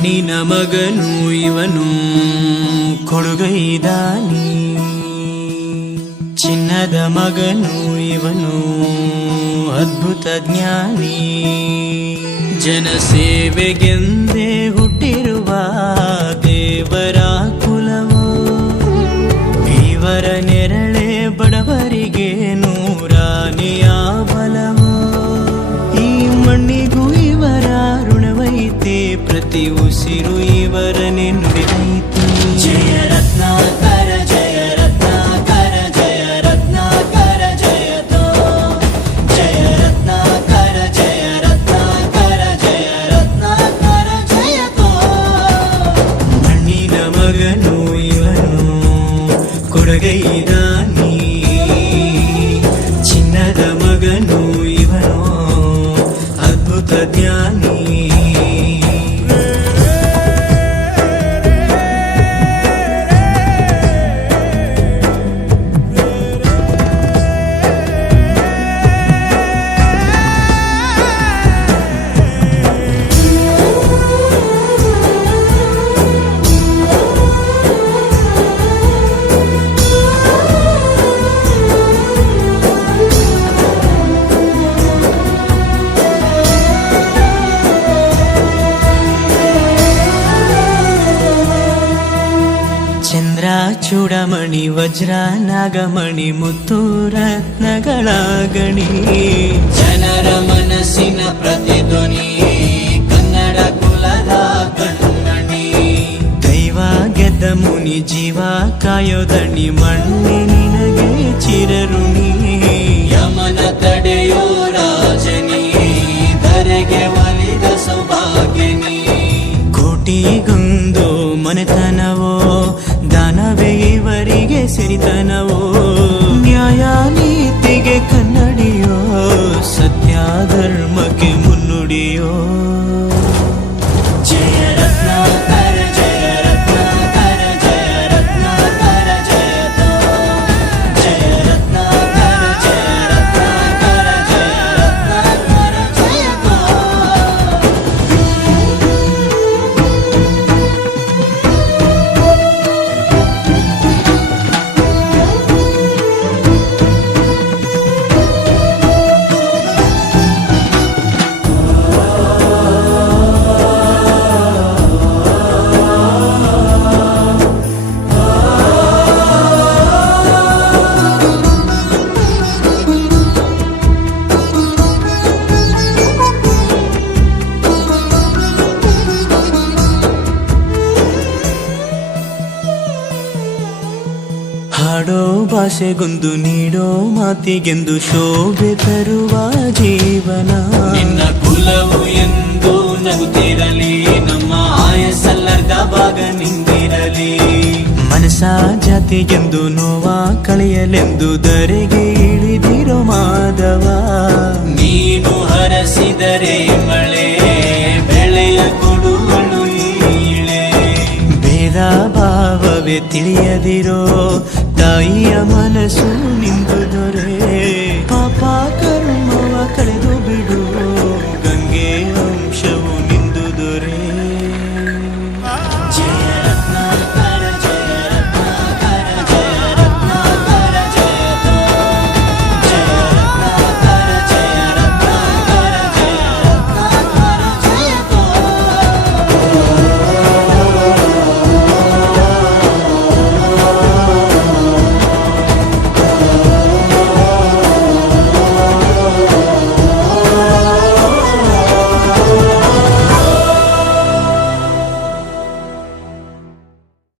ಮಣ್ಣಿನ ಮಗನು ಇವನು ಕೊಡುಗೈದಾನಿ, ಚಿನ್ನದ ಮಗನು ಇವನು ಅದ್ಭುತ ಜ್ಞಾನಿ. ಜನಸೇವೆಗೆಂದೇ ಹುಟ್ಟಿರುವ ದೇವರ ಕುಲವೋ, ಇವರ ನೆರಳೆ ಬಡವರಿಗೆ ನೂರಾನೆಯ ಬಲವೋ. ಈ ಮಣ್ಣಿಗೂ ಇವರ ಋಣವೈತೆ, ಪ್ರತಿ ಉಸಿರು ಇವರನೆ ನುಡಿದೈತೆ. ಜಯ ರತ್ನಾಕರ ಜಯ ರತ್ನಾಕರ ಜಯ ರತ್ನಾಕರ ಜಯತೋ, ಜಯ ರತ್ನಾಕರ ಜಯ ರತ್ನಾಕರ ಜಯ ರತ್ನಾಕರ ಜಯತೋ. ಮಣ್ಣಿನ ಮಗನು ಇವನು ಕೊಡುಗೈದಾನಿ, ಚಿನ್ನದ ಮಗನು ಇವನು ಅದ್ಭುತ ಜ್ಞಾನಿ. ಚಂದ್ರ ಚೂಡಮಣಿ ವಜ್ರ ನಾಗಮಣಿ ಮುತ್ತು ರತ್ನಗಳ ಗಣಿ, ಜನರ ಮನಸ್ಸಿನ ಪ್ರತಿಧ್ವನಿ ಕನ್ನಡ ಕುಲದ ಕಣ್ಮಣಿ. ದೈವ ಗೆದ್ದ ಮುನಿ ಜೀವ ಕಾಯೋದಣಿ, ಮಣ್ಣಿ ನಿನಗೆ ಚಿರಋಣಿ. ಯಮನ ತಡೆಯೋ ರಾಜನಿ, ಧರೆಗೆ ಒಲಿದ ಸೌಭಾಗ್ಯನಿ. ಕೋಟಿಗೊಂದು ಮನೆತನವೋ, ದಾನವೇ ಇವರಿಗೆ ಸಿರಿತನವೋ. ನ್ಯಾಯ ನೀತಿಗೆ ಕನ್ನಡಿಯೋ, ಸತ್ಯ ಧರ್ಮಕ್ಕೆ ಮುನ್ನುಡಿಯೋ. ಜಯ ರತ್ನಾಕರ ಜಯ ರತ್ನಾಕರ ಜಯ ರತ್ನಾಕರ ಜಯತೋ, ಜಯ ರತ್ನಾಕರ ಜಯ ರತ್ನಾಕರ ಜಯ ರತ್ನಾಕರ ಜಯತೋ. ಹಾಡೋ ಭಾಷೆಗೊಂದು ನೀಡೋ ಮಾತಿಗೆಂದು ಶೋಭೆ ತರುವ ಜೀವನ. ನಿನ್ನ ಕುಲವು ಎಂದು ನಗುತ್ತಿರಲಿ, ನಮ್ಮ ಆಯಸ್ಸಲ್ಲರ್ಧ ಭಾಗ ನಿಂದಿರಲಿ. ಮನಸ ಜಾತಿಗೆಂದು ನೋವ ಕಳೆಯಲೆಂದು ಧರೆಗೆ ಇಳಿದಿರೋ ಮಾಧವ. ನೀನು ಹರಸಿದರೆ ಮಳೆ ಬೆಳೆಯ ಕೊಡುವಳು ಈಳೆ. ಭೇದ ಭಾವವೇ ತಿಳಿಯದಿರೋ ತಾಯಿಯ ಮನಸ್ಸು ನಿಂದು ದೊರೆ.